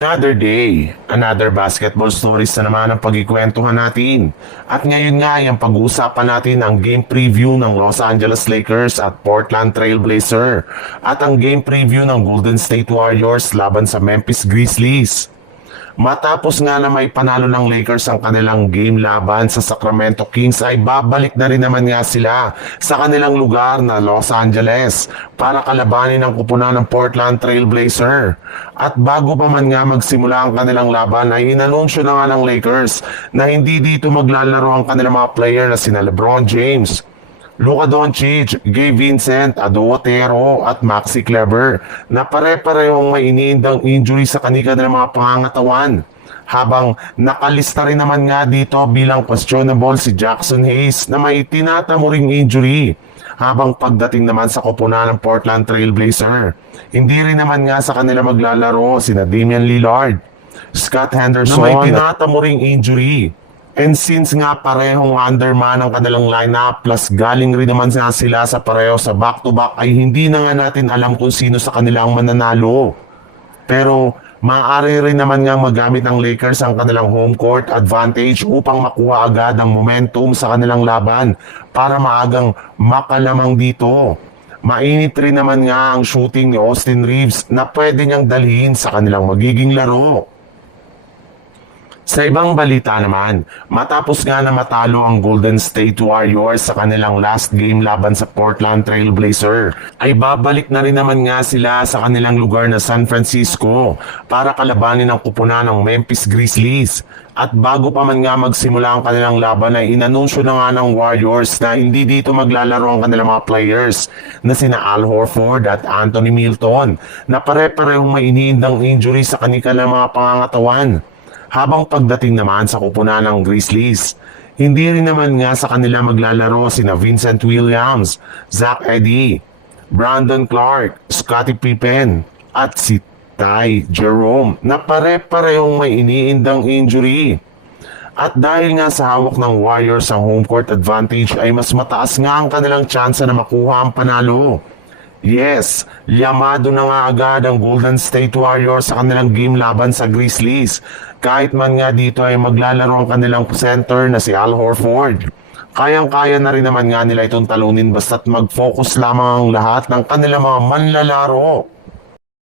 Another day, another basketball stories na naman ang pagkikwentuhan natin. At ngayon nga ay ang pag-uusapan natin ang game preview ng Los Angeles Lakers at Portland Trail Blazer at ang game preview ng Golden State Warriors laban sa Memphis Grizzlies. Matapos nga na may panalo ng Lakers ang kanilang game laban sa Sacramento Kings ay babalik na rin naman nga sila sa kanilang lugar na Los Angeles para kalabanin ang kupunan ng Portland Trail Blazer. At bago pa man nga magsimula ang kanilang laban ay inanunsyo na nga ng Lakers na hindi dito maglalaro ang kanilang mga player na sina LeBron James, Luka Doncic, Gabe Vincent, Ado Otero at Maxi Kleber na pare-parehong may iniindang injury sa kanilang mga pangangatawan. Habang nakalista rin naman nga dito bilang questionable si Jackson Hayes na may tinatamuring injury. Habang pagdating naman sa koponan ng Portland Trail Blazer, hindi rin naman nga sa kanila maglalaro sina Damian Lillard, Scott Henderson na may tinatamuring injury. And since nga parehong underman ang kanilang lineup plus galing rin naman sila sa pareho sa back-to-back ay hindi na nga natin alam kung sino sa kanilang mananalo. Pero maaari rin naman nga magamit ng Lakers ang kanilang home court advantage upang makuha agad ang momentum sa kanilang laban para maagang makalamang dito. Mainit rin naman nga ang shooting ni Austin Reeves na pwede niyang dalhin sa kanilang magiging laro. Sa ibang balita naman, matapos nga na matalo ang Golden State Warriors sa kanilang last game laban sa Portland Trail Blazer, ay babalik na rin naman nga sila sa kanilang lugar na San Francisco para kalabanin ang kupunan ng Memphis Grizzlies. At bago pa man nga magsimula ang kanilang laban ay inanunsyo na nga ng Warriors na hindi dito maglalaro ang kanilang mga players na sina Al Horford at Anthony Milton na pare-parehong may iniindang injury sa kanilang mga pangangatawan. Habang pagdating naman sa kupunan ng Grizzlies, hindi rin naman nga sa kanila maglalaro sina Vincent Williams, Zach Edey, Brandon Clark, Scottie Pippen at si Ty Jerome na pare-parehong may iniindang injury. At dahil nga sa hawak ng Warriors ang home court advantage ay mas mataas nga ang kanilang tsansa na makuha ang panalo. Yes, llamado na nga agad ang Golden State Warriors sa kanilang game laban sa Grizzlies. Kahit man nga dito ay maglalaro ang kanilang center na si Al Horford. Kayang-kaya na rin naman nga nila itong talunin basta't mag-focus lamang ang lahat ng kanilang mga manlalaro.